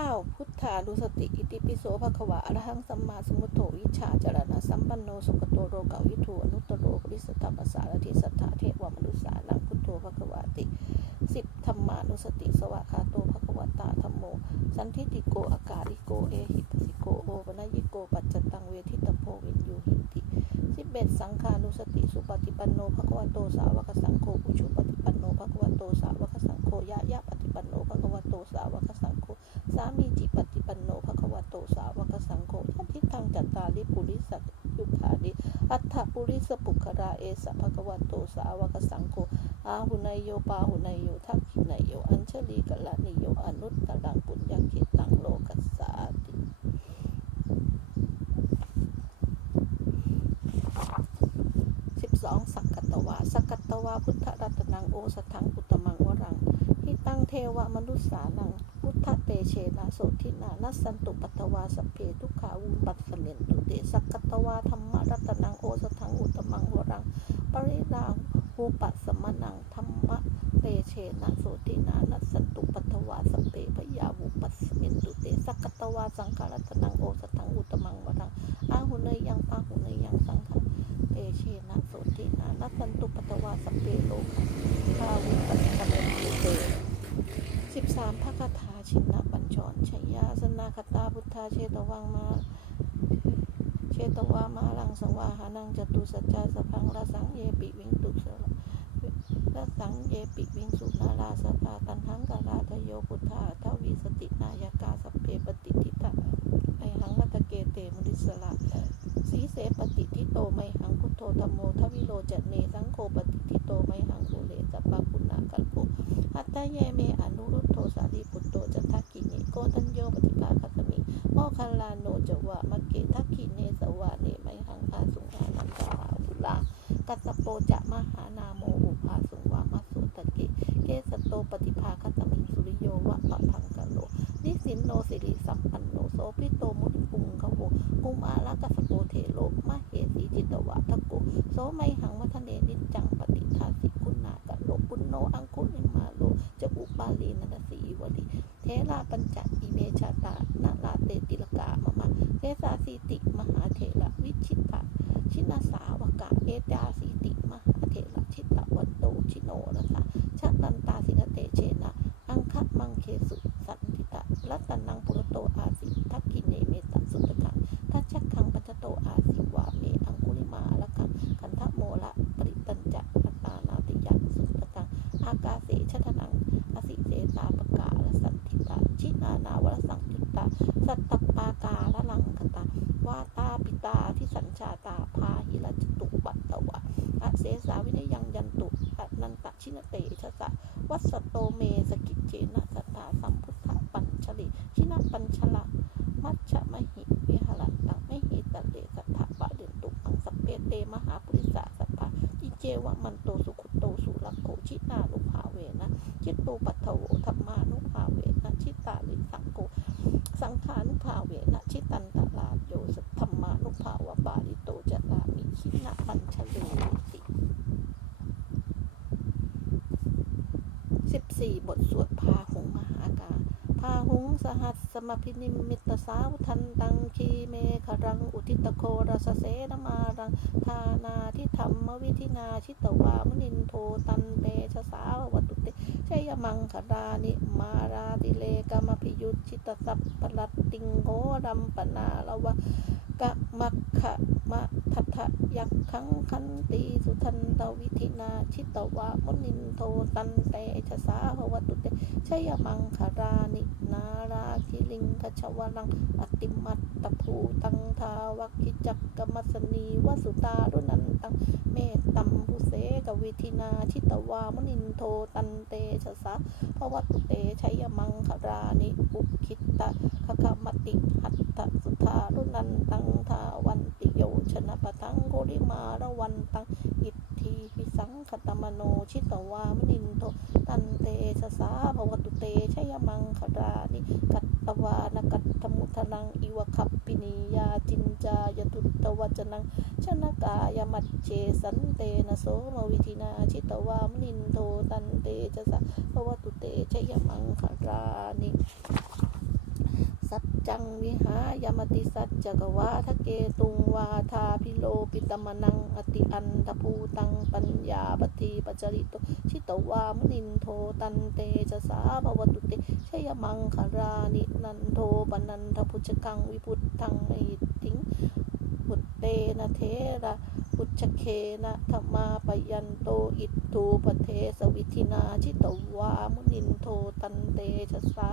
9. พุทธานุสติ อิติปิโสภควาอรหังสัมมาสัมพุทโธวิชาจารณะสัมปันโนสุขโตโรกาวิทูอนุตโรปริสตตปัสสารทิสัทธาเทวมนุสสานังพุทโธภควาติ 10. ธรรมานุสติ สวากขาโตภควตาธรรมโม สันทิติโกอากาลิโกเอหิปสิโกโอปนยิโกปัจจตังเวทิตโพวินยูหิติ 11. สังฆานุสติ สุปฏิปันโนภควโตสาวกสังโฆอุชุปฏิปันโนภควโตสาวกสังโฆยะยะปฏิปันโนภควโตสาวกสังโฆ สามีจิปฏิปันโนภควโตสาวกสังโฆทัทิทังจัตตาริปุริสัตยุคานิอัฏฐปุริสปุคราเอสะภควโตสาวกสังโฆอาหุนายโยปาหุนายโยทักขินายโยอัญชลีกละนิโยอนุตตรังปุญญคิตังโลกัสสาติ 12. สักกัต ตวาสักกัตตวาพุทธรัตนังโอสถังอุตมังวรังหิตังเทวมนุษสานัง พุทธเตเชนะโสทินานัสสันตุปัตตวาสเพทุกขาวุปัสสเนนตุเตสักกัตวาธรรมรัตนังโอสถังอุตมังวรัง ปริราหูปัสสมนังธรรมะเตเชนะโสตินานัสสันตุปัตตวาสเพพยาวุปัสสเนนตุเตสักกัตวาสังฆรัตนังโอสถังอุตมังวรังอาหุเนยยังปาหุเนยยังสังฆ เชนะโสตินานัสันตุปตวาสเพโลกคาวุปัสสเเตสิบสามพระคาถาชินบัญชรชัยยาสนาคตาพุทธาเชตวังมาเชตวามาลังสวาหานังจตุสัจจาสพังละสังเยปิวิงตุสระละสังเยปิวิงสุนาราสภาตันหังกาลาทโยพุทธาทวีสตินายกาสพเพปฏิทิตาไอหังมัตะเกเตมุริสละ สีเสปฏิทิโตไมหังคุโทธรรมโมทวิโรจเนสังโฆปฏิทิโตไมหังคุเลสัพพะปุณากัลโภอัตตเยเมอนุรุตโทสารีปุตโตจะทักกิเนโกตัญโยปฏิภาคัตมิโมคคัลลาโนจวะมะเกทักกิเนสวะเนไมหังอาสุงหานันตาบุลากัสสโปจะมหานาโมอุภาสุงวามาสุตะเกเกสโตปฏิภาคัตมิสุริโยวะปะพังกะโลนิสินโนสิริสัมปัน โพิโตมุนิปุงขโวกุมอารักสโปเทโลมะเหสีจิตวะทะโกโสไมหังวัฒเนนิจังปฏิทาสิคุณากะโลปุณโนอังคุลิมาโลจะอุปาลีนันสีวลีเทราปัญจอิเมชาตานาลาเตติลกามะมะเทสาสีติมหาเถระวิชิตะชินาสาวกะเอตาสีติมหาเถระชิตะวันโตชิโนรสะชะนันตาสินเตเชนะอังคะมังเคสุสันติตะรัตนังปุรโตอาสิ ทักกิเนเมตะสุตตังทัชชักขังปัจจโตอาสิวาเมอังคุลิมาละกังคันทะโมละปริตัญจะอัตตานาติยังสุตตังอากาเสชะทนัง อสิเสตาปกาลสันติตาชินานาวรสังติตาสัตตปากาละลังคตาวาตาปิตาที่สัญชาตาพาหิรจตุปัตตวะอเสสาวินยังยันตุอนันตชินเตชะสะวัสสโตเมสกิจเจนะสัทธาสัมพุทธปัญชลิชินะปัญชละมั ชมหิวิหรัตังไม่หิตะเลสัทธาปะเดนตุอังสพเพเตมหาปุริสาสัพพะอิเจวะมันโตสุขุโตสุรักโกชินานุภาเวนะจิตโตปัทโถธรรมานุภาเวนะชิตาลิสังโกสังขานุภาเวนะชิตันตลาโยสธรรมานุภาวะบาลิโตจลามิชินะปัญชเลติสิบสี่บทสวดพาหงมหากา พาหุงสหัสสมพินิมิตสาวทันตังคีเมฆรังอุทิตโครสเสนมารังทานาทิธรรมวิธินาชิตวามนินโทตันเตชะสาววตุเตชยมังคดานิมาราติเลกามพิยุตชิตสัพพลัตติงโหรัมปนาละวะกะมัคคะมะทัทธยักขังคันตีสุทันตวิธินาชิตวามนินโทตันเตชะสาววตุเต ชยมังคารานินาราคิลิงคชวรังอติมัตตภูตังทาวักิจักกมัสนีวสุตารุนันตังเมตตัมภูเสกวิธินาชิตวามนินโทตันเตชะสะภวัตุเตชยมังคารานิอุคิตะคคมติหัตตสุธารุนันตังทาวันติโยชนะปะทังโกริมาระวันตังอิท ธีพิสังคตมโน ชิตวามนินโทตันเตสสาภวตุเตชยมังครานิกัตตวานกัตตมุทนังอิวคัปปินียาจินจายตุตวจนังชนกายมัจเจสันเตนะโสมวิธินาชิตวามนินโทตันเตจะสะภวตุเตชยมังครานิ สัจจังวิหายมติสัจจกวาทะเกตุงวาทาพิโลปิตมนังอติอันตภูตังปัญญาปฏิปจริตชิตวามนินโทตันเตจะสาภวตุเตชยมังคารานินันโทปนันทพุชกังวิพุทธังอิทิงพุตเตนะเทระพุชเคนะธรรมาปยันโตอิ ตูปเทสวิธินาชิตวามุนินโทตันเตชะสา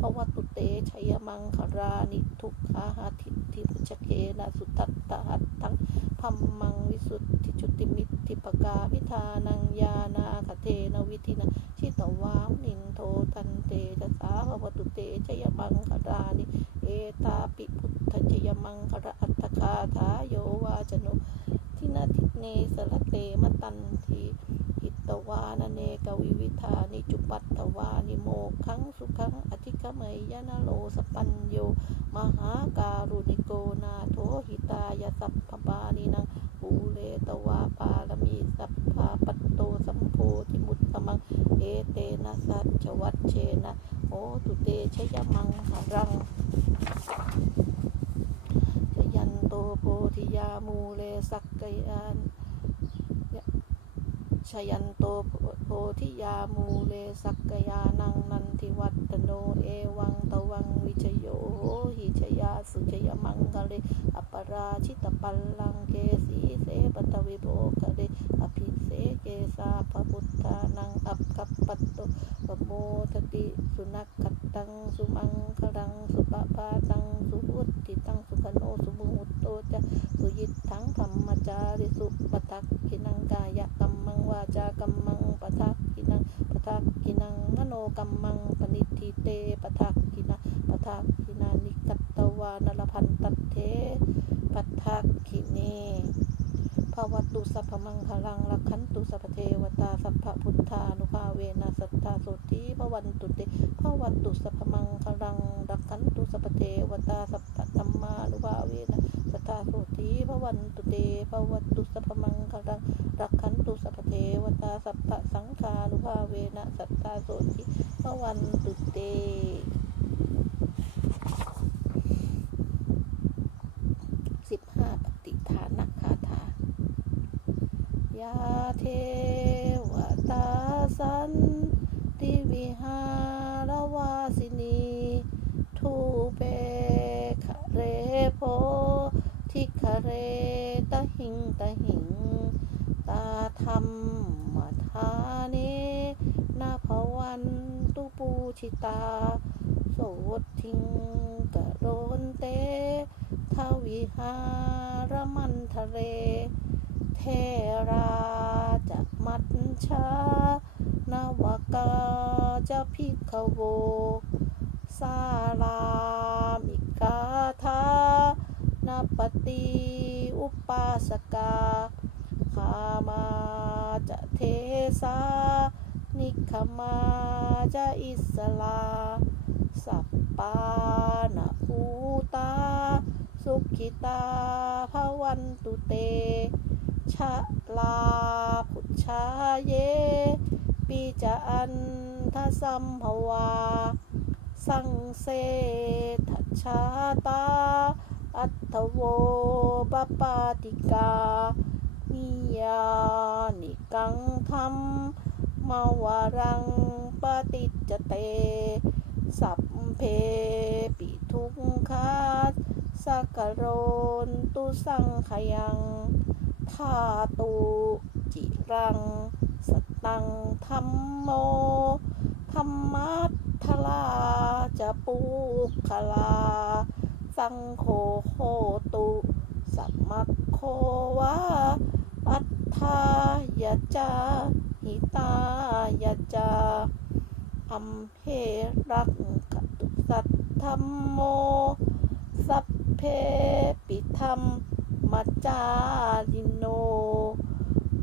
ภวตุเตชยมังคารานิทุกขาหาทิฏฐิพุชเคนะสุตัตตหัตถังพัมมังวิสุทธิจุติมิติปกาวิธานังยานาคเทนวิธินาชิตวามุนินโทตันเตชะสาภวตุเตชยมังคารานิเอตาปิพุทธชยมังคาราอัตคาถาโยวาจโนทินาทิเนสรเตมตันที ตวานาเนกวิวิธานิจุปัตตวานิโมขังสุขังอธิกเมยยนโลสปัญโยมหาการุณิโกนาโทหิตายสัพพปานินังภูเลตวาปารมีสัพพาปัตโตสัมโพธิมุตตมังเอเตนะสัจวัตเชนะโอตุเตชยมังหารังชยันโตโพธิยามูเลสักกยาน ชยันโตโพธิยามูเลสักกยานังนันทิวัตโนเอวังตวังวิชโยหิชยาสุชยมังกะเลอปราชิตปัลลังเกสีเสปตวิโภกะเลอภิเสเกสาพพุทธานังอัปกัปปตโตปโมทติสุนักขัตตังสุมังคลังสุปปาตังสุพุทธิตังสุขโนสุมุตโตจะ สุยิตถังธรรมจาริสุปทักขินังกายกัมมังวาจากัมมังปทักขินังปทักขินังมโนกัมมังปณิทิเตปทักขินาปทักขินานิกัตตวานรพันตัตเท ปัทักขิเนภวตุสัพพมังคลังลักขันตุสัพเทวตาสัพพพุทธานุภาเวนะสัทธาโสติภวันตุเตภวตุสัพพมังคลังลักขันตุสัพเทวตาสัพพธรรมานุภาเวนะสัตตาโสติภวันตุเตภวัตตุสัพพมังคลังรักขันตุสัพเทวตาสัพพสังฆานุภาเวนะสัตตาโสติภวันตุเตสิบห้าปฏิฐานะคาถา ยาเทวตาสันติวิหารวาสินีทูเปคะเรโพทิคะเรตหิงตหิง ตาธรรมมาทาเนนาภวันตุปูชิตาโสทิงกะโรนเตทวิหารมันทะเร เทราจะมัดชานาวกาจะพิกโวสาลามิกาธานาปฏิอุปาสกาคามาจะเทสานิคมาจะอิสลา สัปปานาภูตา สุขิตาภวันตุเต ชะลาพุชชาเย ปีจะอันทสัมภวา สังเสทชาตา อัตโวปปาติกา นิยานิกังธรรมมาวารังปฏิจจเต สัพเพปิทุกขาสักโรนตุสังขยัง ธาตุจิรัง สตังธรรมโม ธรรมัตทลาจะปุคลา สังโฆโหตุสัมมัคโควาอัฏฐายะจาหิตายะจาอัมเพรักขตุสัตธรรมโม สัพเพปิธรรม มัจจาริโน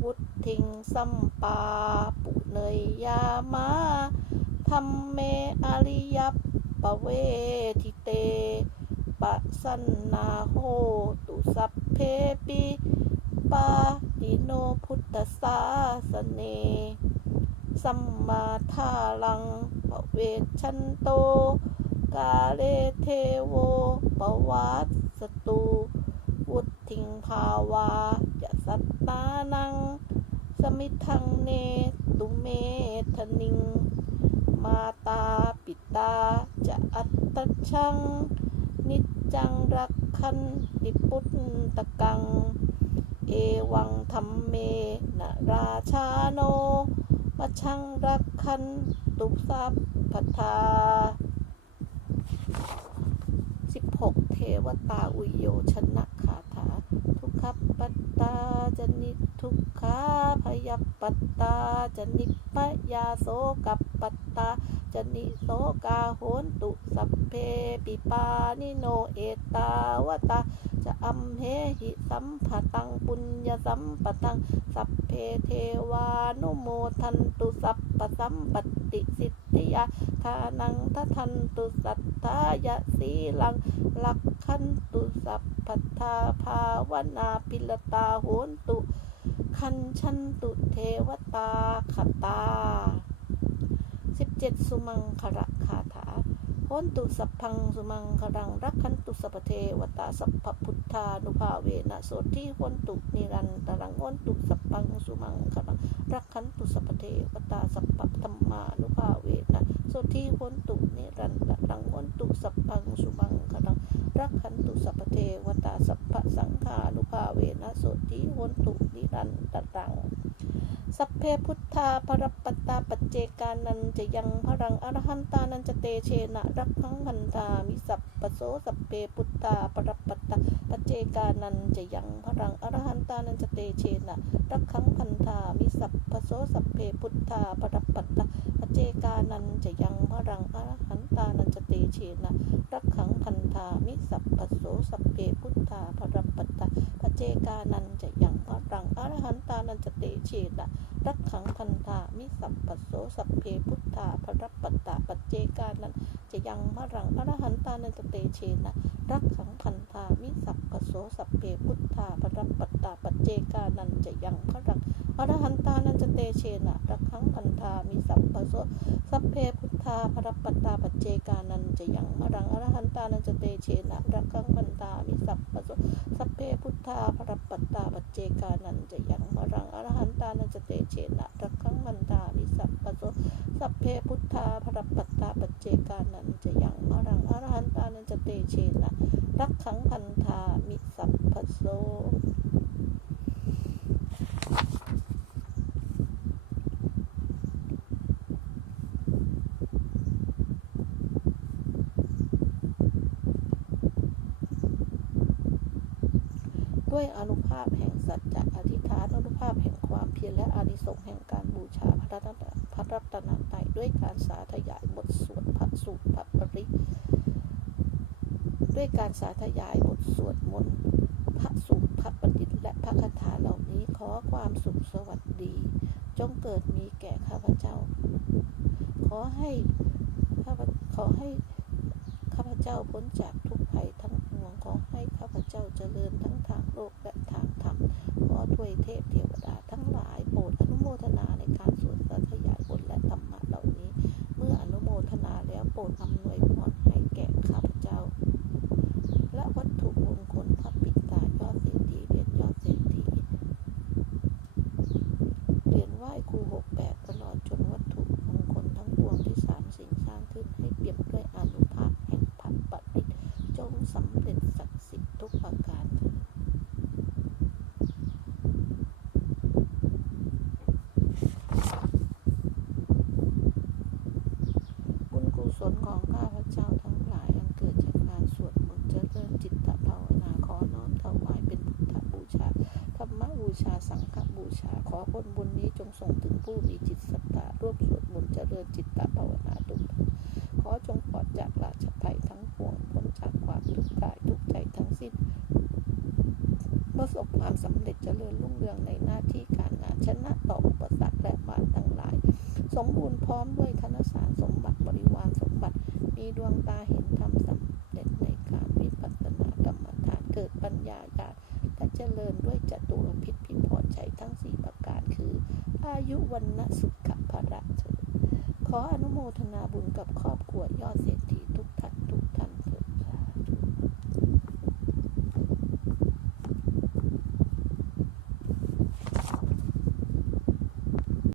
วุทิงสัมปาปุเนยยามาธรรมเมอริยปปเวทิเตปะสันนาโหตุสัพเพปิปาติโนพุทธศาสเน สัมมาทาลังปเวชันโต กาเลเทโวปวัสสตุวุ ทิงภาวาจะสัตตานัง สมิทังเนตุเมทนิง มาตาปิตาจะอัตตชัง นิจจังรักขันติปุตตะกัง เอวังธรรมเมนะราชาโนมชังรักขันตุสัพพทา16 เทวตาอุยโยชนะาทุกขปัตตาจนิทุกขาพยปัตตาจนิปยาโสกับปัตตาจนิโสกาโหนตุสัพเพปิปานิโนเอตาวตาจะอัมเหหิสัมภตังปุญญสัมปตังสัพเพเทวานุโมทันตุสัพปสัมปติสิทธิยาทานังทัทันตุสัตตายสีลังลักขันตุสัพ พัทธาภาวนาปิลตาโหนตุ คันชันตุเทวตาขตา 17 สุมังคระคาถาโหนตุสัพพังสุมังครังรักขันตุสัพเทวตาสัพพพุทธานุภาเวนะโสทิโหนตุนิรันตรังโหนตุสัพพังสุมังครังรักขันตุสัพเทวตาสัพพธรรมานุภาเวนะ สทิโหนตุนิรันตรังโหนตุสัพพังสุมังคังรักขันตุสัพเทวตาสัพพสังฆานุภาเวนะสติโหนตุนิรันตรังสัพเพพุทธาปรปตตาปัจเจกานันจะยังพรังอรหันตานันจะเตเชนะรักขังพันธามิสัพปโสสัพเพพุทธาปรปตตาปัจเจกานันจะยังพรังอรหันตานันจะเตเชนะรักขังพันธามิสัพปโสสัพเพพุทธาปรปตาปัจเจกานันจะยังพรังอรหันตานันจะเตเชนะรักขังพันธามิสัพปโสสัพเพพุทธาปรปปตตาปเจกานันจะยังพรังอรหันตานันจะเตเชนะรักขังพันธามิสัพปโสสัพเพพุทธาพระปัตตาปเจกานันจะยังมะรังอรหันตานันตเตเชนะรักขังพันธามิสัพปโสสัพเพพุทธาพระปัตตาปเจกานันจะยังมะรัง อรหันตานันจะเตเชนะรักขังพันธามิสัพปโสสัพเพพุทธาพระปัตตาปัจเจกานันจะยังมรังอรหันตานันจะเตเชนะรักขังพันธามิสัพปโสสัพเพพุทธาพระปัตตาปัจเจกานันจะยังมรังอรหันตานันจะเตเชนะรักขังมันตามิสัพปโสสัพเพพุทธาพระปัตตาปัจเจกานันจะยังมรังอรหันตานันจะเตเชนะรักขังพันธามิสัพปโส ด้วยอนุภาพแห่งสัจจะอธิษฐานอนุภาพแห่งความเพียรและอานิ สงส์แห่งการบูชาพระรัตนตนตรัยด้วยการสาธยายบทสวดพระสูตรพระปริด้วยการสาธยายบทสวดมนต์พระสูตรพระปริและพระคาถาเหล่านี้ขอความสุขสวัสดี จงเกิดมีแก่ข้าพเจ้า ขอให้ข้าพขอให้ข้าพเจ้าพ้นจากทุกภัยทั้งปวงขอให้ข้าพเจ้าเจริญทั้งทางโลกและทางธรรมขอด้วยเทพเทวดา มทนาในการสวดและขยายบทและธรรมะเหล่านี้ เมื่ออนุโมทนาแล้วโปรดทำนวยพรให้แก่ข้าพเจ้า และวัตถุมงคลพระปิตายอดเศรษฐีเหรียญยอดเศรษฐีเหรียญไหว้ครูหกแปดตลอดจนวัตถุมงคลทั้งปวงที่สามสิ่งสร้างขึ้นให้เปี่ยมด้วยอานุภาพแห่งพระปฏิษฐ์จงสำเร็จศักดิ์สิทธิ์ทุกประการเถิด บุญกุ ศลของข้าพเจ้าทั้งหลายอันเกิดจากการสวดมนต์เจริญจิตตภาวนาขอน้อมถวายเป็นพุทธบูชาธรรมบูชาสังฆบูชา ขอผลบุญนี้จงส่งถึงผู้มีจิตศรัทธาร่วมสวดมนต์เจริญจิตตภาวนาทุกท่านขอจงปลอดจากราชภัยทั้งปวงพ้นจากความทุกข์กายทุกใจทั้งสิ้นประสบความสำเร็จเจริญรุ่งเรืองในหน้าที่การงานชนะ สมบูรณ์พร้อมด้วยธนสารสมบัติบริวารสมบัติ มีดวงตาเห็นธรรมสำเร็จในการวิปัสสนากรรมฐานเกิดปัญญาญาณและเจริญด้วยจตุรพิษพิพรชัยทั้งสี่ประการคือ อายุวันนสุขภระเถขออนุโมทนาบุญกับครอบครัวยอดเศรษฐีทุกท่านดู